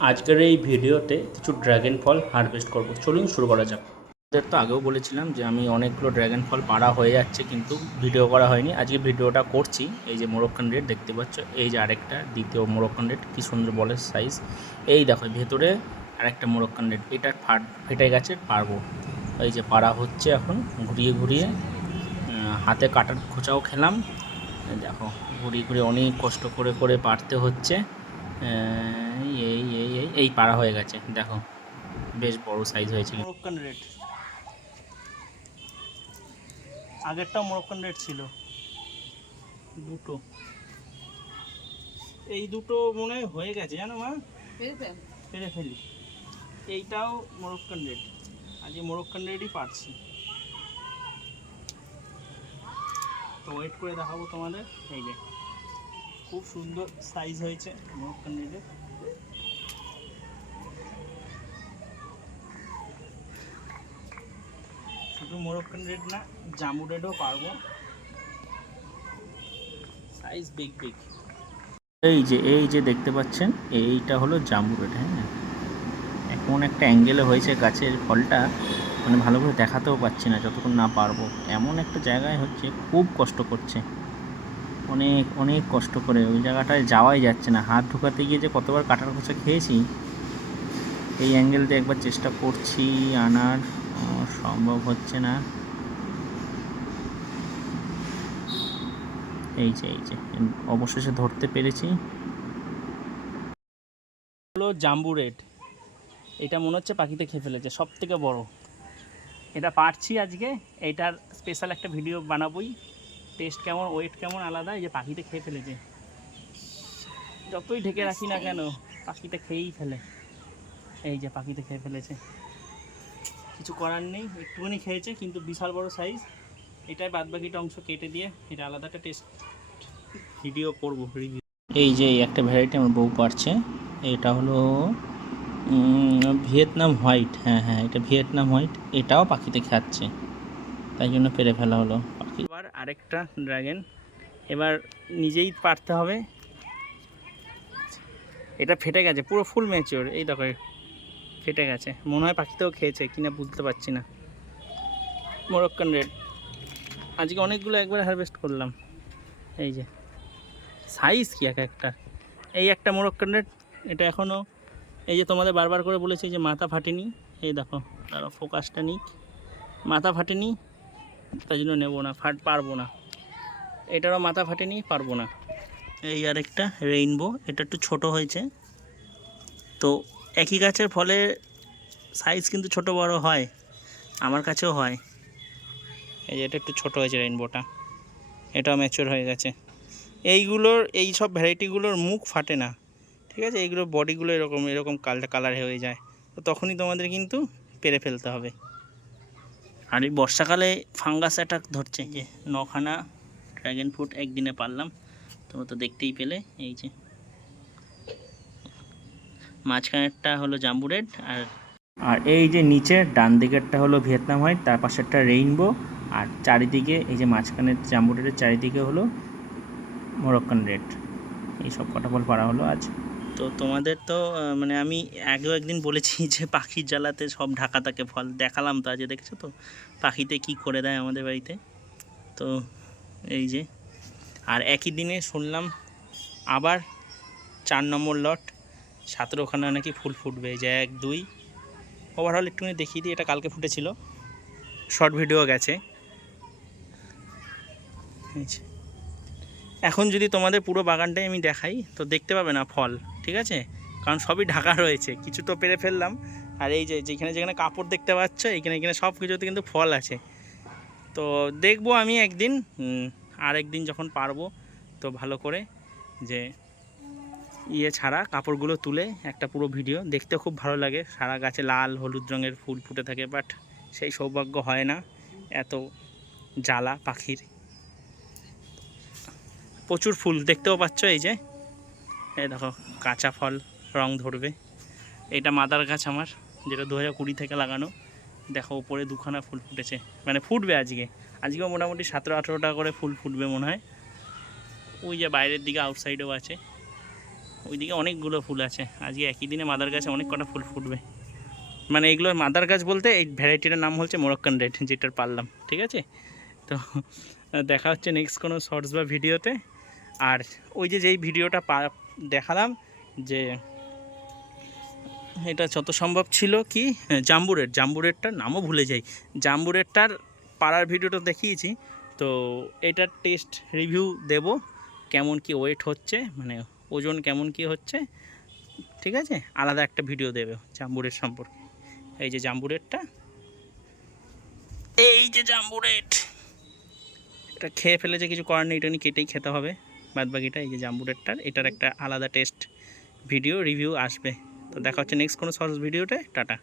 আজকের এই ভিডিওতে কিছু ড্র্যাগন ফল হারভেস্ট করব। চলুন শুরু করা যাক। আপনাদের তো আগেও বলেছিলাম যে আমি অনেকগুলো ড্র্যাগন ফল পাড়া হয়ে যাচ্ছে, কিন্তু ভিডিও করা হয়নি। আজকে ভিডিওটা করছি। এই যে মোরক্কান রেড দেখতে পাচ্ছ, এই যে আরেকটা দ্বিতীয় মোরক্কান রেড, কী সুন্দর বলের সাইজ। এই দেখো ভেতরে আরেকটা মোরক্কান রেড, এটা ফেটে গেছে, পারবো। এই যে পাড়া হচ্ছে এখন ঘুরিয়ে ঘুরিয়ে, হাতে কাটার খোঁচাও খেলাম। দেখো ঘুরিয়ে ঘুরিয়ে অনেক কষ্ট করে করে পারতে হচ্ছে। এই এই এই এই পাড়া হয়ে গেছে, দেখো বেশ বড় সাইজ হয়েছে। মোরক্কান রেড, আগেরটাও মোরক্কান রেড ছিল দুটো। এই দুটো মনে হয় হয়ে গেছে, জানো মা, ফেলে ফেলি। এইটাও মোরক্কান রেড, আজকে মোরক্কান রেডই পারছি। তো ওয়েট করে দেখাবো তোমাদের। এই যে খুব সুন্দর সাইজ হয়েছে মোরক্কান রেডের। শুধু মোরক্কান রেড না, জামু রেডও পারবো, সাইজ বিগ বিগ। এই যে দেখতে পাচ্ছেন, এইটা হলো জামু রেড। হ্যাঁ, এমন একটা অ্যাঙ্গেলে হয়েছে গাছের ফলটা, মানে ভালো করে দেখাতেও পাচ্ছি না যতক্ষণ না পারবো। এমন একটা জায়গায় হচ্ছে, খুব কষ্ট করছে, অনেক অনেক কষ্ট করে। ওই জায়গাটায় যাওয়াই যাচ্ছে না, হাত ঢুকাতে গিয়ে যে কতবার কাটার খোঁচা খেয়েছি। এই অ্যাঙ্গেল দিয়ে একবার চেষ্টা করছি আনার, সম্ভব হচ্ছে না। এই যে অবশেষে ধরতে পেরেছি। হলো জাম্বু রেড, এটা মনে হচ্ছে পাখিতে খেয়ে ফেলেছে, সব থেকে বড়। এটা পারছি আজকে, এইটার স্পেশাল একটা ভিডিও বানাবোই। টেস্ট কেমন, ওয়েট কেমন আলাদা। এই যে পাখিতে খেয়ে ফেলেছে, যতই ঢেকে রাখি না কেন পাখিতে খেয়েই ফেলে। এই যে পাখিতে খেয়ে ফেলেছে, কিছু করার নেই, একটুখানি খেয়েছে কিন্তু বিশাল বড় সাইজ। এটাই বাদ বাকিটা অংশ কেটে দিয়ে এটা আলাদা একটা টেস্ট ভিডিও করবো, রিভিউ। এই যে একটা ভ্যারাইটি আমার বউ পারছে, এটা হলো ভিয়েতনাম হোয়াইট। হ্যাঁ হ্যাঁ, এটা ভিয়েতনাম হোয়াইট, এটাও পাখিতে খাচ্ছে, তাই জন্য পেরে ফেলা হলো পাখি। এবার আরেকটা ড্রাগন, এবার নিজেই পারতে হবে। এটা ফেটে গেছে, পুরো ফুল ম্যাচিওর। এই দেখো ফেটে গেছে, মনে হয় পাখিতেও খেয়েছে কিনা বুঝতে পারছি না। মোরক্কান রেড, আজকে অনেকগুলো একবার হারভেস্ট করলাম। এই যে সাইজ কি এক একটা। এই একটা মোরক্কান রেড, এটা এখনও, এই যে তোমাদের বারবার করে বলেছি যে মাথা ফাটেনি। এই দেখো, তারা ফোকাসটা নিক, মাথা ফাটেনি, তাই জন্য নেবো না, পারবো না। এটারও মাথা ফাটেনি, পারবো না। এই আরেকটা রেইনবো, এটা একটু ছোট হয়েছে। তো একই গাছের ফলে সাইজ কিন্তু ছোট বড় হয়, আমার কাছেও হয়। এই যে এটা একটু ছোট হয়েছে রেইনবোটা, এটাও ম্যাচিওর হয়ে গেছে। এইগুলোর, এই সব ভ্যারাইটিগুলোর মুখ ফাটে না, ঠিক আছে। এইগুলোর বডিগুলো এরকম এরকম কালার হয়ে যায়, তো তখনই তোমাদের কিন্তু পেরে ফেলতে হবে। আর এই বর্ষাকালে ফাঙ্গাস অ্যাটাক ধরছে। যে 9খানা ড্র্যাগন ফ্রুট একদিনে পারলাম, তোমরা তো দেখতেই পেলে। এই যে মাঝখানেরটা হলো জাম্বু রেড, আর এই যে নিচের ডান দিকেরটা হলো ভিয়েতনাম হোয়াইট, তার পাশেরটা রেইনবো, আর চারিদিকে এই যে মাঝখানের জাম্বু রেডের চারিদিকে হলো মোরক্কান রেড। এই সব কটা ফল পাড়া হলো আজ। তো তোমাদের তো মানে আমি আগেও একদিন বলেছি যে পাখির জ্বালাতে সব ঢাকা থাকে ফল, দেখালাম তো আজ, দেখেছো তো পাখিতে কি করে দেয় আমাদের বাড়িতে। তো এই যে, আর একই দিনে শুনলাম আবার 4 নম্বর লট 17খানা নাকি ফুল ফুটবে। এই যে 1 2, ওভারঅল একটুখানি দেখিয়ে দিই। এটা কালকে ফুটেছিল, শর্ট ভিডিও গেছে। এখন যদি তোমাদের পুরো বাগানটাই আমি দেখাই তো দেখতে পাবে না ফল, ঠিক আছে, কারণ সবই ঢাকা রয়েছে। কিছু তো পেরে ফেললাম, আর এই যে যেখানে যেখানে কাপড় দেখতে পাচ্ছ, এখানে এখানে সব কিছুতে কিন্তু ফল আছে। তো দেখবো আমি একদিন, আর একদিন যখন পারবো, তো ভালো করে যে ছাড়া কাপড়গুলো তুলে একটা পুরো ভিডিও দেখতে খুব ভালো লাগে। সারা গাছে লাল হলুদ রঙের ফুল ফুটে থাকে, বাট সেই সৌভাগ্য হয় না, এত জ্বালা পাখির। প্রচুর ফুল দেখতেও পাচ্ছ। এই যে এই দেখো কাঁচা ফল, রং ধরবে। এটা মাদার গাছ আমার, যেটা 2020 থেকে লাগানো। দেখো উপরে 2খানা ফুল ফুটেছে, মানে ফুটবে আজকেও মোটামুটি 17-18টা করে ফুল ফুটবে মনে হয়। ওই যে বাইরের দিকে আউটসাইডেও আছে। ওইদিকে অনেকগুলো ফুল আছে। আজকে একই দিনে মাদার গাছে অনেক কটা ফুল ফুটবে। মানে এগুলোর মাদার গাছ বলতে এই ভ্যারাইটিটার নাম হচ্ছে মোরক্কান রেড, যেটার পারলাম। ঠিক আছে, তো দেখা হচ্ছে নেক্সট কোনো শর্টস বা ভিডিওতে। আর ওই যে যেই ভিডিওটা দেখালাম, যে এটা যত সম্ভব ছিল কি জাম্বুরেরটার নামও ভুলে যাই, জাম্বুরেরটার পাড়ার ভিডিওটা দেখিয়েছি। তো এটার টেস্ট রিভিউ দেব, কেমন কি ওয়েট হচ্ছে, মানে ওজন কেমন কি হচ্ছে। ঠিক আছে, আলাদা একটা ভিডিও দেবে জাম্বুরের সম্পর্কে। এই যে জাম্বুরেরটা, এই যে জাম্বুরেট, এটা খেয়ে ফেলেছে, কিছু করার নেই, এটা নিয়ে কেটেই খেতে হবে বাদ বাকিটা। এই যে জাম্বুরেরটার, এটার একটা আলাদা টেস্ট ভিডিও রিভিউ আসবে। তো দেখা হচ্ছে নেক্সট কোনো সর্স ভিডিওতে। টাটা।